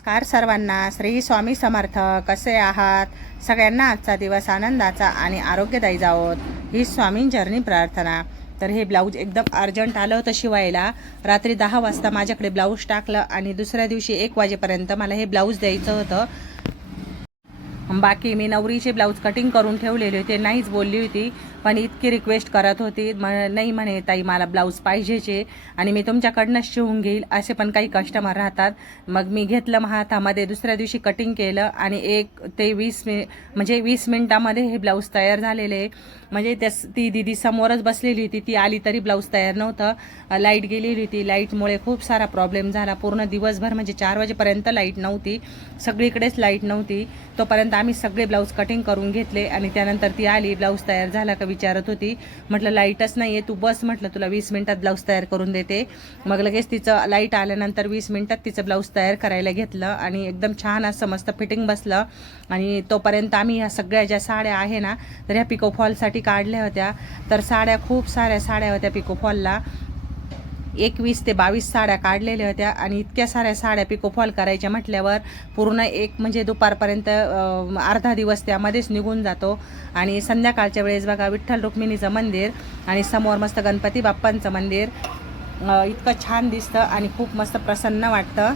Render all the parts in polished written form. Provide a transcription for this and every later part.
नमस्कार सर्वांना. श्री स्वामी समर्थ. कसे आहात? सगळ्यांना आजचा दिवस आनंदाचा आणि आरोग्यदायी जावोत ही स्वामींचरणी प्रार्थना. तर हे ब्लाऊज एकदम अर्जंट आलं होतं शिवायला. रात्री 10 वाजता माझ्याकडे ब्लाऊज टाकलं आणि दुसऱ्या दिवशी 1 वाजेपर्यंत मला हे ब्लाऊज द्यायचं होतं. बाकी मी नवरीचे ब्लाऊज कटिंग करून ठेवलेले होते, नाहीच बोलली होती, पण इतकी रिक्वेस्ट करत होती. नाही म्हणे ताई मला ब्लाऊज पाहिजेचे आणि मी तुमच्याकडनंच शिवून घेईल, असे पण काही कस्टमर राहतात. मग मी घेतलं हातामध्ये, दुसऱ्या दिवशी कटिंग केलं आणि 1 ते 20 म्हणजे 20 मिनिटामध्ये हे ब्लाऊज तयार झालेले. म्हणजे ती दिदी समोरच बसलेली होती, ती आली तरी ब्लाऊज तयार नव्हतं. लाईट गेलेली होती, लाईटमुळे खूप सारा प्रॉब्लेम झाला. पूर्ण दिवसभर म्हणजे 4 वाजेपर्यंत लाईट नव्हती, सगळीकडेच लाईट नव्हती. तोपर्यंत आम्ही सगळे ब्लाऊज कटिंग करून घेतले आणि त्यानंतर ती आली, ब्लाऊज तयार झाला का विचारत होती. म्हटलं लाईटच नाही आहे, तू बस, म्हटलं तुला 20 मिनिटात ब्लाऊज तयार करून देते. मग लगेच तिचं लाईट आल्यानंतर 20 मिनिटात तिचं ब्लाऊज तयार करायला घेतलं आणि एकदम छान असं मस्त फिटिंग बसलं. आणि तोपर्यंत आम्ही ह्या सगळ्या ज्या साड्या आहे ना, तर ह्या पिकोफॉलसाठी काढल्या होत्या. तर साड्या खूप साऱ्या साड्या होत्या पिकोफॉलला. 21 ते 22 साड्या काढलेल्या होत्या आणि इतक्या साऱ्या साड्या पिकोफॉल करायच्या म्हटल्यावर पूर्ण म्हणजे दुपारपर्यंत अर्धा दिवस त्यामध्येच निघून जातो. आणि संध्याकाळच्या वेळेस बघा विठ्ठल रुक्मिणीचं मंदिर आणि समोर मस्त गणपती बाप्पांचं मंदिर इतकं छान दिसतं आणि खूप मस्त प्रसन्न वाटतं.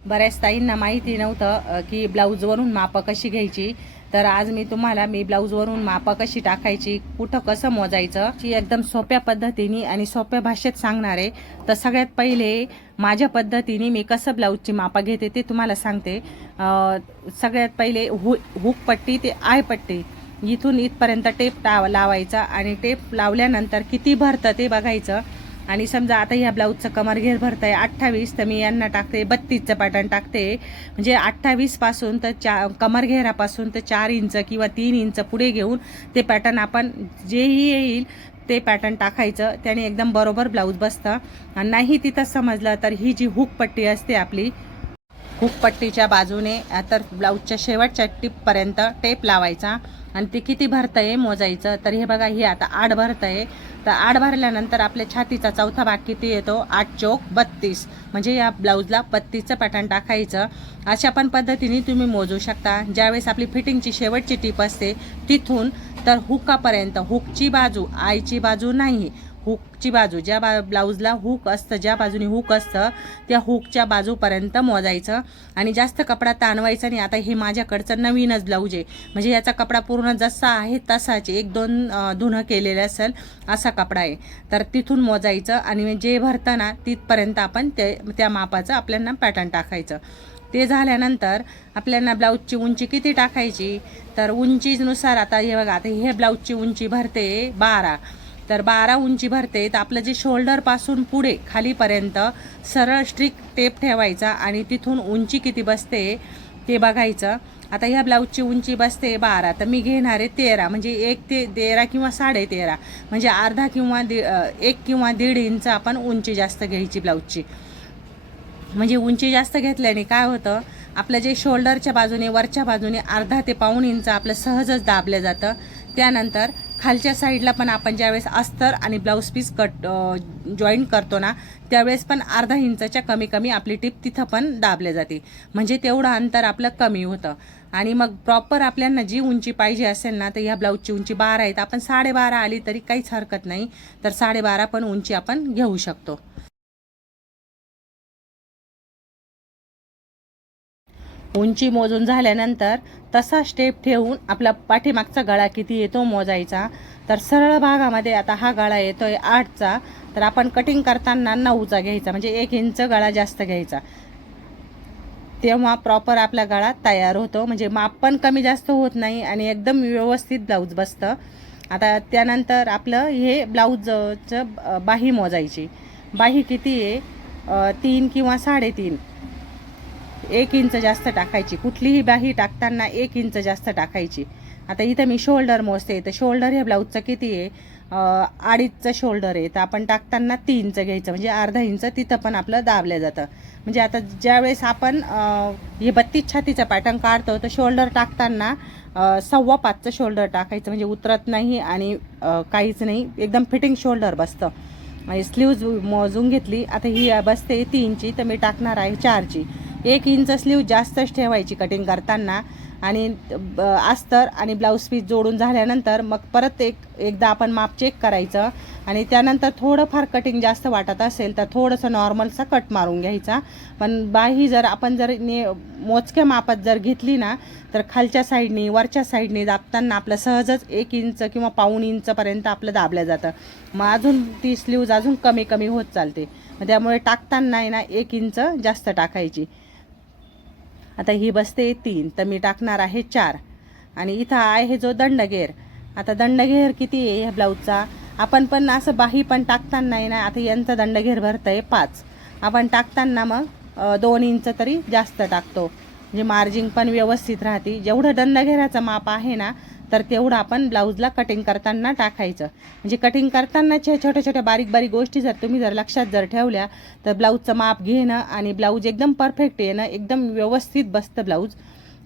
बऱ्याच ताईंना माहिती नव्हतं की ब्लाऊजवरून मापं कशी घ्यायची. तर आज मी तुम्हाला ब्लाऊजवरून मापं कशी टाकायची, कुठं कसं मोजायचं ची एकदम सोप्या पद्धतीने आणि सोप्या भाषेत सांगणार आहे. तर सगळ्यात पहिले माझ्या पद्धतीने मी कसं ब्लाऊजची मापं घेते ते तुम्हाला सांगते. सगळ्यात पहिले हुक पट्टी ते आय पट्टी इथून इथपर्यंत टेप लावायचा आणि टेप लावल्यानंतर किती भरतं ते बघायचं. आणि समजा आता ह्या ब्लाऊजचं कमरघेर भरत आहे 28, तर मी यांना टाकते 32चं पॅटर्न टाकते. म्हणजे 28 पासून तर कमरघेरापासून तर 4 इंच किंवा 3 इंच पुढे घेऊन ते पॅटर्न आपण जेही येईल ते पॅटर्न टाकायचं. त्याने एकदम बरोबर ब्लाऊज बसतं. आणि नाही तिथं समजलं तर ही जी हुक पट्टी असते आपली, हुकपट्टीच्या बाजूने तर ब्लाऊजच्या शेवटच्या टिपपर्यंत टेप लावायचा आणि ते किती भरतं आहे मोजायचं. तर हे बघा, ही आता 8 भरतं आहे. तर 8 भरल्यानंतर आपल्या छातीचा चौथा भाग किती येतो, 8 चौक 32, म्हणजे या ब्लाऊजला 32चं पॅटर्न टाकायचं. अशा पण पद्धतीने तुम्ही मोजू शकता. ज्यावेळेस आपली फिटिंगची शेवटची टीप असते तिथून तर हुकापर्यंत, हुकची बाजू, आईची बाजू नाही, हुकची बाजू, ज्या ब्लाऊजला हुक असतं, ज्या बाजूने हुक असतं त्या हुकच्या बाजूपर्यंत मोजायचं. आणि जास्त कपडा ताणवायचा नाही. आता हे माझ्याकडचं नवीनच ब्लाऊज आहे, म्हणजे याचा कपडा पूर्ण जसा आहे तसाच, 1-2 धुणं केलेले असेल असा कपडा आहे. तर तिथून मोजायचं आणि जे भरतं ना तिथपर्यंत आपण त्या मापाचं आपल्याला पॅटर्न टाकायचं. ते झाल्यानंतर आपल्याला ब्लाऊजची उंची किती टाकायची, तर उंचीनुसार आता हे बघा, आता हे ब्लाऊजची उंची भरते 12, तर 12 उंची भरते. तर आपलं जे शोल्डरपासून पुढे खालीपर्यंत सरळ स्ट्रिक टेप ठेवायचा आणि तिथून उंची किती बसते ते बघायचं. आता ह्या ब्लाऊजची उंची बसते 12, तर मी घेणार आहे 13, म्हणजे 1 ते 13 किंवा 13.5, म्हणजे अर्धा किंवा 1 किंवा 1.5 इंच आपण उंची जास्त घ्यायची ब्लाऊजची. म्हणजे उंची जास्त घेतल्याने काय होतं, आपलं जे शोल्डरच्या बाजूने वरच्या बाजूने अर्धा ते पाऊण इंच आपलं सहजच दाबलं जातं. त्यानंतर खालच्या साईडला पण आपण ज्यावेळेस अस्तर आणि ब्लाऊज पीस जॉईंट करतो ना, त्यावेळेस पण अर्धा इंचच्या कमी आपली टीप तिथं पण दाबले जाते, म्हणजे तेवढं अंतर आपलं कमी होतं. आणि मग प्रॉपर आपल्याला जी उंची पाहिजे असेल ना, तर ह्या ब्लाऊजची उंची 12 आहे, तर आपण 12.5 आली तरी काहीच हरकत नाही. तर 12.5 पण उंची आपण घेऊ शकतो. उंची मोजून झाल्यानंतर तसा स्टेप ठेवून आपला पाठीमागचा गळा किती येतो मोजायचा. तर सरळ भागामध्ये आता हा गळा येतोय 8चा, तर आपण कटिंग करताना 9चा घ्यायचा, म्हणजे 1 इंच गळा जास्त घ्यायचा. तेव्हा प्रॉपर आपला गळा तयार होतो, म्हणजे माप पण कमी जास्त होत नाही आणि व्यवस्थित ब्लाऊज बसतं. आता त्यानंतर आपलं हे ब्लाऊजचं बाही मोजायची. बाही किती आहे, 3 किंवा 3.5, 1 इंच जास्त टाकायची. कुठलीही बाही टाकताना 1 इंच जास्त टाकायची. आता इथं मी शोल्डर मोजते, तर शोल्डर हे ब्लाऊजचं किती आहे, 2.5चं शोल्डर आहे, तर आपण टाकताना 3 इंच घ्यायचं, म्हणजे अर्धा इंच तिथं पण आपलं दाबलं जातं. म्हणजे आता ज्यावेळेस आपण हे 32 छातीचं पॅटर्न काढतो, तर शोल्डर टाकताना 5.25चं शोल्डर टाकायचं, म्हणजे उतरत नाही आणि काहीच नाही, एकदम फिटिंग शोल्डर बसतं. स्लीव्ज मोजून घेतली. आता ही बसते 3ची, तर मी टाकणार आहे 4ची. 1 इंच स्लीव जास्तच ठेवायची कटिंग करताना. आणि अस्तर आणि ब्लाऊज पीस जोडून झाल्यानंतर मग परत एकदा आपण माप चेक करायचं. आणि त्यानंतर थोडंफार कटिंग जास्त वाटत असेल तर थोडंसं नॉर्मलचा कट मारून घ्यायचा. पण बाही जर आपण जर मोजक्या मापात जर घेतली ना, तर खालच्या साईडनी वरच्या साईडनी दाबताना आपलं सहजच 1 इंच किंवा पाऊण इंचपर्यंत आपलं दाबलं जातं. मग अजून ती स्लीव्ज अजून कमी कमी होत चालते. त्यामुळे टाकताना आहे ना 1 इंच जास्त टाकायची. आता ही बसते 3, तर मी टाकणार आहे 4. आणि इथं आहे जो दंडघेर. आता दंडघेर किती आहे ह्या ब्लाऊजचा, आपण पण असं बाही पण टाकताना आहे ना, आता यांचा दंडघेर भरतंय 5, आपण टाकताना मग 2 इंच तरी जास्त टाकतो, म्हणजे मार्जिंग पण व्यवस्थित राहते. जेवढं दंडघेराचं माप आहे ना, तर तेवढं आपण ब्लाऊजला कटिंग करताना टाकायचं. म्हणजे कटिंग करतानाच्या छोट्या छोट्या बारीक बारीक गोष्टी जर तुम्ही जर लक्षात जर ठेवल्या, तर ब्लाऊजचं माप घेणं आणि ब्लाऊज एकदम परफेक्ट येणं, एकदम व्यवस्थित बसतं ब्लाऊज.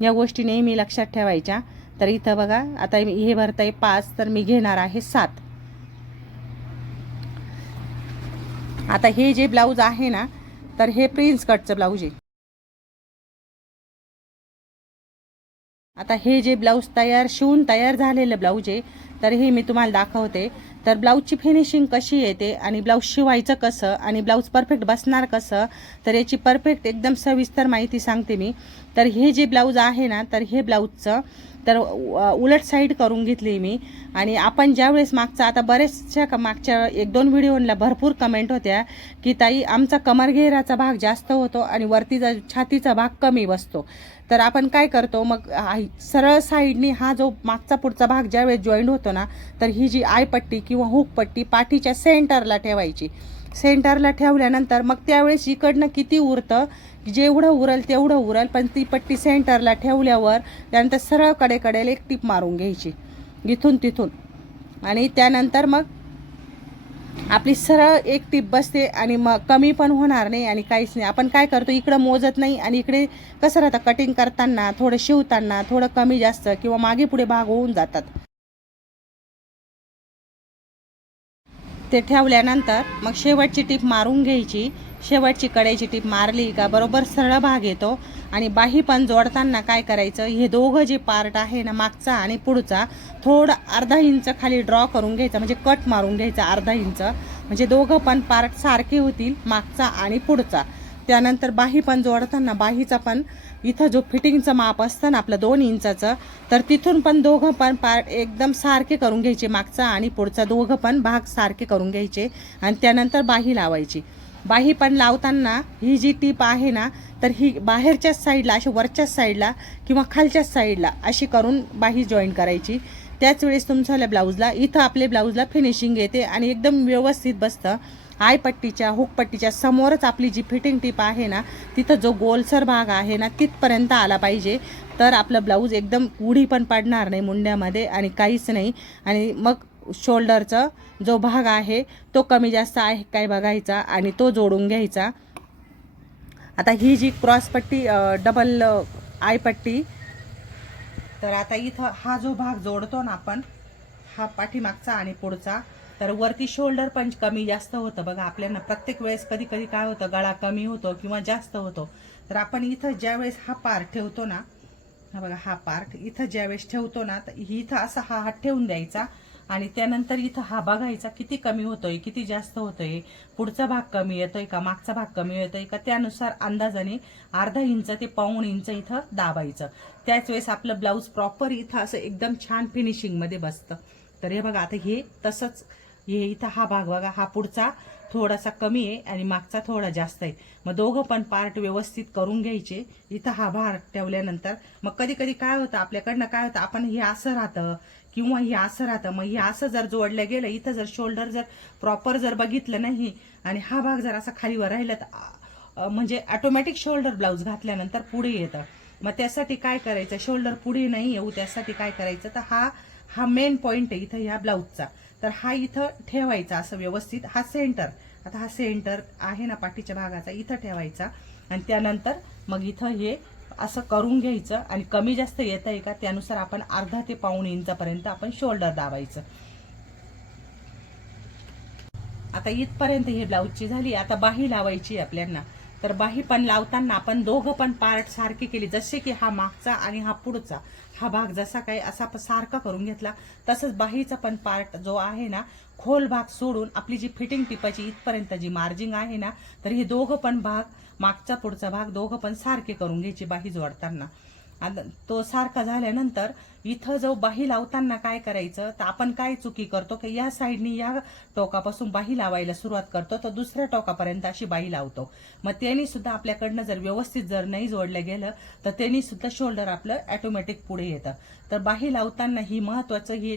या गोष्टी नेहमी लक्षात ठेवायच्या. तर इथं बघा, आता हे भरतंय 5, तर मी घेणार आहे 7. आता हे जे ब्लाऊज आहे ना, तर हे प्रिन्स कटचं ब्लाऊज आहे. आता हे जे ब्लाऊज शिवून तयार झालेलं ब्लाऊज आहे, तर हे मी तुम्हाला दाखवते. तर ब्लाऊजची फिनिशिंग कशी येते आणि ब्लाऊज शिवायचं कसं आणि ब्लाऊज परफेक्ट बसणार कसं, तर याची परफेक्ट एकदम सविस्तर माहिती सांगते मी. तर हे जे ब्लाऊज आहे ना, तर हे ब्लाऊजचं तर उलट साईड करून घेतली मी. आणि आपण ज्यावेळेस मागचा, आता बरेचशा मागच्या 1-2 व्हिडिओला भरपूर कमेंट होत्या की ताई आमचा कमरघेराचा भाग जास्त होतो आणि वरती छातीचा भाग कमी बसतो. तर आपण काय करतो, मग सरळ साईडनी हा जो मागचा पुढचा भाग ज्यावेळेस जॉईंट होतो ना, तर ही जी आयपट्टी किंवा हुक पट्टी पाठीच्या सेंटरला ठेवायची. सेंटरला ठेवल्यानंतर मग त्यावेळेस इकडनं किती उरतं, जेवढं उरल तेवढं उरल, पण ती पट्टी सेंटरला ठेवल्यावर त्यानंतर सरळ कडेला एक टिप मारून घ्यायची इथून तिथून. आणि त्यानंतर मग आपली सरळ एक टिप बसते आणि मग कमी पण होणार नाही आणि काहीच नाही. आपण काय करतो, इकडं मोजत नाही आणि इकडे कसं राहतं, कटिंग करताना थोडं शिवताना थोडं कमी जास्त किंवा मागे पुढे भाग होऊन जातात. ते ठेवल्यानंतर मग शेवटची टीप मारून घ्यायची. शेवटची कडेची टीप मारली का बरोबर सरळ भाग येतो. आणि बाही पण जोडताना काय करायचं, हे दोघं जे पार्ट आहे ना, मागचा आणि पुढचा, थोडं अर्धा इंच खाली ड्रॉ करून घ्यायचा, म्हणजे कट मारून घ्यायचा अर्धा इंच, म्हणजे दोघं पण पार्ट सारखे होतील, मागचा आणि पुढचा. त्यानंतर बाही पण जोडताना बाहीचा पण इथं जो फिटिंगचं माप असतं ना आपलं 2 इंचाचं, तर तिथून पण दोघं पण पार्ट एकदम सारखे करून घ्यायचे, मागचा आणि पुढचा दोघं पण भाग सारखे करून घ्यायचे. आणि त्यानंतर बाही लावायची. बाही पण लावताना ही जी टीप आहे ना, तर ही बाहेरच्याच साईडला, अशी वरच्याच साईडला किंवा खालच्याच साईडला अशी करून बाही जॉईन करायची. त्याच वेळेस तुमच्या ब्लाऊजला इथं आपले ब्लाऊजला फिनिशिंग येते आणि एकदम व्यवस्थित बसतं. आयपट्टीच्या हुकपट्टीच्या समोरच आपली जी फिटिंग टीप आहे ना, तिथं जो गोलसर भाग आहे ना, तिथपर्यंत आला पाहिजे. तर आपलं ब्लाऊज एकदम उडी पण पडणार नाही मुंड्यामध्ये आणि काहीच नाही. आणि मग शोल्डरचा जो भाग आहे तो कमी जास्त आहे काय बघायचा आणि तो जोडून घ्यायचा. आता ही जी क्रॉसपट्टी डबल आयपट्टी, तर आता इथं हा जो भाग जोडतो ना आपण, हा पाठीमागचा आणि पुढचा, तर वरती शोल्डर पण कमी जास्त होतं बघा आपल्याला. प्रत्येक वेळेस कधी कधी काय होतं, गळा कमी होतो किंवा जास्त होतो. तर आपण इथं ज्यावेळेस हा पार्ट ठेवतो ना, हा बघा हा पार्ट इथं ज्यावेळेस ठेवतो ना, तर इथं असा हा हात ठेवून द्यायचा. आणि त्यानंतर इथं हा बघायचा किती कमी होतोय किती जास्त होतोय, पुढचा भाग कमी येतोय का मागचा भाग कमी येतोय का, त्यानुसार अंदाजाने अर्धा इंच ते पाऊण इंच इथं दाबायचं. त्याच वेळेस आपलं ब्लाऊज प्रॉपर इथं असं एकदम छान फिनिशिंगमध्ये बसतं. तर हे बघा, आता हे तसंच, हे इथं हा भाग बघा, हा पुढचा थोडासा कमी आहे आणि मागचा थोडा जास्त आहे. मग दोघं पण पार्ट व्यवस्थित करून घ्यायचे. इथं हा भार ठेवल्यानंतर मग कधी कधी काय होतं आपल्याकडनं, काय होतं, आपण हे असं राहतं किंवा हे असं राहतं, मग हे असं जर जोडलं गेलं, इथं जर शोल्डर जर प्रॉपर जर बघितलं नाही आणि हा भाग जर असा खालीवर राहिला, तर म्हणजे ऑटोमॅटिक शोल्डर ब्लाऊज घातल्यानंतर पुढे येतं. मग त्यासाठी काय करायचं, शोल्डर पुढे नाही येऊ त्यासाठी काय करायचं, तर हा मेन पॉइंट आहे इथं ह्या ब्लाऊजचा. तर हा इथं ठेवायचा असं व्यवस्थित. हा सेंटर, आता हा सेंटर आहे ना पाठीच्या भागाचा, इथं ठेवायचा. आणि त्यानंतर मग इथं हे असं करून घ्यायचं आणि कमी जास्त येत आहे का त्यानुसार आपण अर्धा ते पाऊण इंचापर्यंत आपण शोल्डर दाबायचं. आता इथपर्यंत ही ब्लाऊजची झाली. आता बाही लावायची आपल्याला. तर बाही पण लावताना आपण दोघं पण पार्ट सारखे केले, जसे की हा मागचा आणि हा पुढचा हा भाग जसा काही असा आपण सारखा करून घेतला, तसंच बाहीचा पण पार्ट जो आहे ना, खोल भाग सोडून आपली जी फिटिंग टिपाची इथपर्यंत जी मार्जिंग आहे ना, तर हे दोघं पण भाग, मागचा पुढचा भाग दोघं पण सारखे करून घ्यायचे बाही जोडताना. तो सारखा झाल्यानंतर इथं जो बाही लावताना काय करायचं, तर आपण काय चुकी करतो की या साईडनी या टोकापासून बाही लावायला सुरुवात करतो, तर दुसऱ्या टोकापर्यंत अशी बाही लावतो. मग त्यांनी सुद्धा आपल्याकडनं जर व्यवस्थित जर नाही जोडलं गेलं, तर त्यांनी सुद्धा शोल्डर आपलं ऑटोमॅटिक पुढे येतं. तर बाही लावताना ही महत्वाचं ही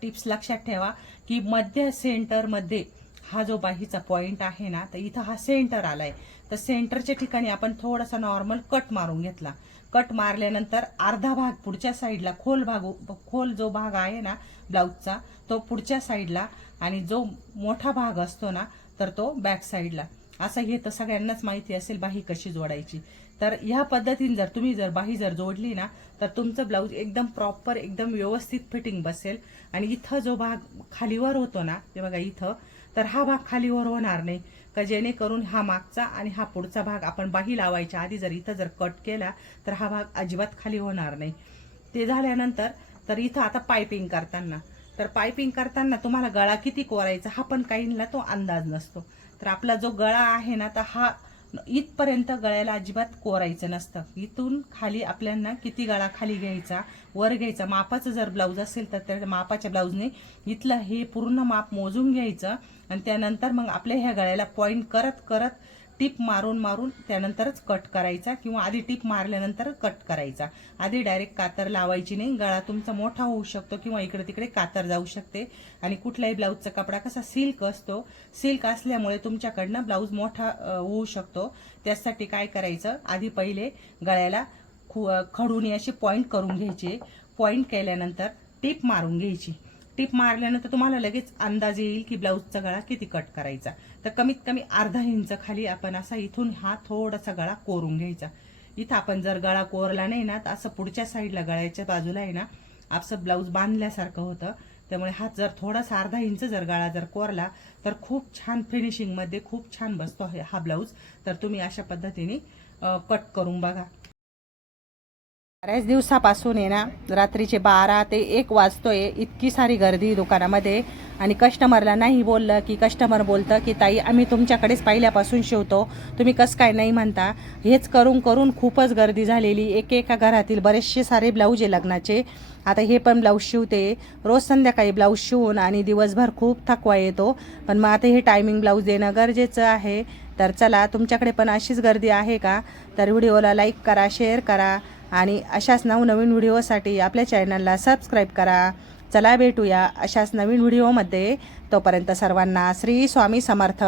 टिप्स लक्षात ठेवा की मध्य सेंटरमध्ये हा जो बाहीचा पॉइंट आहे ना, तर इथं हा सेंटर आलाय, तर सेंटरच्या ठिकाणी आपण थोडासा नॉर्मल कट मारून घेतला. कट मारल्यानंतर अर्धा भाग पुढच्या साईडला, खोल जो भाग आहे ना ब्लाऊजचा, तो पुढच्या साईडला, आणि जो मोठा भाग असतो ना, तर तो बॅक साईडला. असं हे तर सगळ्यांनाच माहिती असेल बाही कशी जोडायची. तर ह्या पद्धतीने जर तुम्ही जर बाही जर जोडली ना, तर तुमचं ब्लाऊज एकदम प्रॉपर एकदम व्यवस्थित फिटिंग बसेल. आणि इथं जो भाग खालीवर होतो ना, ते बघा इथं, तर हा भाग खालीवर होणार नाही, का जेणेकरून हा मागचा आणि हा पुढचा भाग आपण बाही लावायच्या आधी जर इथं जर कट केला, तर हा भाग अजिबात खाली होणार नाही. ते झाल्यानंतर तर इथं आता पायपिंग करताना, तर पायपिंग करताना तुम्हाला गळा किती कोरायचा हा पण काहींना तो अंदाज नसतो. तर आपला जो गळा आहे ना, तर हा इथपर्यंत गळ्याला अजिबात कोरायचं नसतं. इथून खाली आपल्याला किती गळा खाली घ्यायचा, वर घ्यायचा. मापाचं जर ब्लाऊज असेल तर त्या मापाच्या ब्लाऊजने इथलं हे पूर्ण माप मोजून घ्यायचं, आणि त्यानंतर मग आपल्या ह्या गळ्याला पॉइंट करत करत टिप मारून मारून त्यानंतरच कट करायचा, किंवा आधी टिप मारल्यानंतर कट करायचा. आधी डायरेक्ट कातर लावायची नाही. गळा तुमचा मोठा होऊ शकतो किंवा इकडे तिकडे कातर जाऊ शकते. आणि कुठल्याही ब्लाऊजचा कपडा कसा सिल्क असतो, सिल्क असल्यामुळे तुमच्याकडनं ब्लाऊज मोठा होऊ शकतो. त्यासाठी काय करायचं, आधी पहिले गळ्याला खडून अशी पॉइंट करून घ्यायची. पॉइंट केल्यानंतर टिप मारून घ्यायची. टिप मारल्यानंतर तुम्हाला लगेच अंदाज येईल की ब्लाऊजचा गळा किती कट करायचा. तर कमीत कमी अर्धा इंच खाली आपण असा इथून हा थोडासा गळा कोरून घ्यायचा. इथं आपण जर गळा कोरला नाही ना, तर असं पुढच्या साईडला गळ्याच्या बाजूला आहे ना, असं ब्लाऊज बांधल्यासारखं होतं. त्यामुळे हा जर थोडासा अर्धा इंच जर गळा जर कोरला, तर खूप छान फिनिशिंगमध्ये खूप छान बसतो हा ब्लाऊज. तर तुम्ही अशा पद्धतीने कट करून बघा. बऱ्याच दिवसापासून आहे ना, रात्रीचे 12 ते 1 वाजतोय, इतकी सारी गर्दी दुकानामध्ये. आणि कस्टमरला नाही बोललं की कस्टमर बोलतं की ताई आम्ही तुमच्याकडेच पहिल्यापासून शिवतो, तुम्ही कसं काय नाही म्हणता. हेच करून करून खूपच गर्दी झालेली. एकेका घरातील बरेचसे सारे ब्लाऊज आहे लग्नाचे. आता हे पण ब्लाऊज शिवते रोज संध्याकाळी ब्लाऊज शिवून, आणि दिवसभर खूप थकवा येतो. पण मग आता हे टायमिंग ब्लाऊज देणं गरजेचं आहे. तर चला, तुमच्याकडे पण अशीच गर्दी आहे का? तर व्हिडिओला लाईक करा, शेअर करा, आणि अशाच नवनवीन व्हिडिओसाठी आपल्या चॅनलला सबस्क्राईब करा. चला भेटूया अशाच नवीन व्हिडिओमध्ये. तोपर्यंत सर्वांना श्री स्वामी समर्थ.